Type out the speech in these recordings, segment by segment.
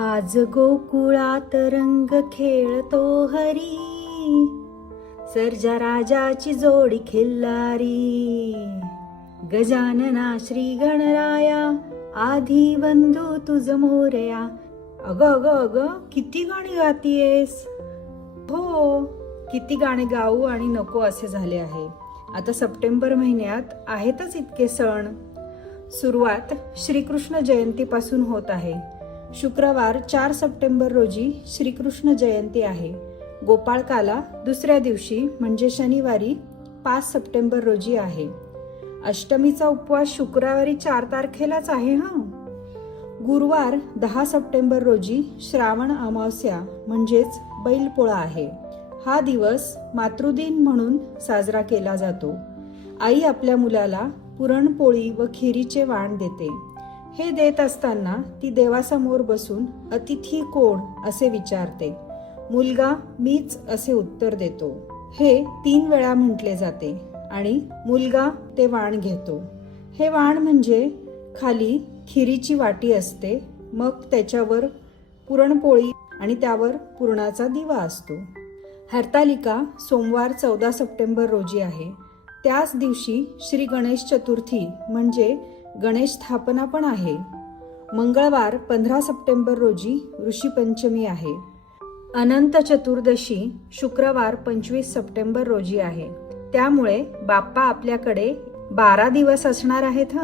आज गोकुळात रंग खेळतो हरी, सर्जा राजाची जोडी खिल्लारी. गजानना श्री गणराया, आधी वंदू तुझ मोरया. अगं अगं अगं, किती गाणी गातीयेस? हो, किती गाणे गाऊ आणि नको असे झाले आहे. आता सप्टेंबर महिन्यात आहेतच इतके सण. सुरुवात श्रीकृष्ण जयंतीपासून होत आहे. शुक्रवार 4 सप्टेंबर रोजी श्रीकृष्ण जयंती आहे. गोपाळकाला दुसऱ्या दिवशी म्हणजे शनिवारी 5 सप्टेंबर रोजी आहे. अष्टमीचा उपवास शुक्रवारी 4 तारखेलाच आहे. गुरुवार 10 सप्टेंबर रोजी श्रावण अमावस्या म्हणजेच बैलपोळा आहे. हा दिवस मातृदिन म्हणून साजरा केला जातो. आई आपल्या मुलाला पुरणपोळी व खिरीचे वाण देते. हे देत असताना ती देवासमोर बसून अतिथी कोण असे विचारते. मुलगा मीच असे उत्तर देतो. हे 3 वेळा म्हटले जाते आणि मुलगा ते वाण घेतो. हे वाण म्हणजे खाली खिरीची वाटी असते, मग त्याच्यावर पुरणपोळी आणि त्यावर पुरणाचा दिवा असतो. हरतालिका सोमवार 14 सप्टेंबर रोजी आहे. त्याच दिवशी श्री गणेश चतुर्थी म्हणजे गणेश स्थापना पण आहे. मंगळवार 15 सप्टेंबर रोजी ऋषी पंचमी आहे. अनंत चतुर्दशी शुक्रवार 25 सप्टेंबर रोजी आहे. त्यामुळे बाप्पा आपल्याकडे 12 दिवस असणार आहेत.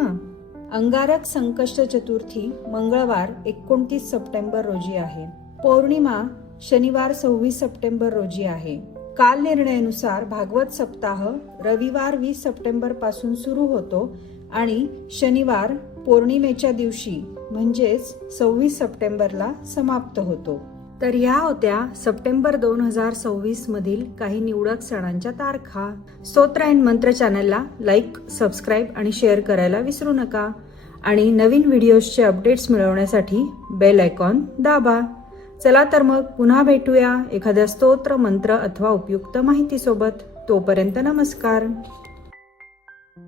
अंगारक संकष्ट चतुर्थी मंगळवार 29 सप्टेंबर रोजी आहे. पौर्णिमा शनिवार 26 सप्टेंबर रोजी आहे. काल निर्णयानुसार भागवत सप्ताह रविवार 20 सप्टेंबर पासून सुरू होतो आणि शनिवार पौर्णिमेच्या दिवशी म्हणजेच 26 सप्टेंबरला समाप्त होतो. तर ह्या होत्या सप्टेंबर 2026 मधील काही निवडक सणांच्या तारखा. स्तोत्र अँड मंत्र चॅनलला लाईक, सबस्क्राईब आणि शेअर करायला विसरू नका. आणि नवीन व्हिडिओजचे अपडेट्स मिळवण्यासाठी बेल आयकॉन दाबा. चला तर मग पुन्हा भेटूया एखाद्या स्तोत्र, मंत्र अथवा उपयुक्त माहितीसोबत. तोपर्यंत नमस्कार.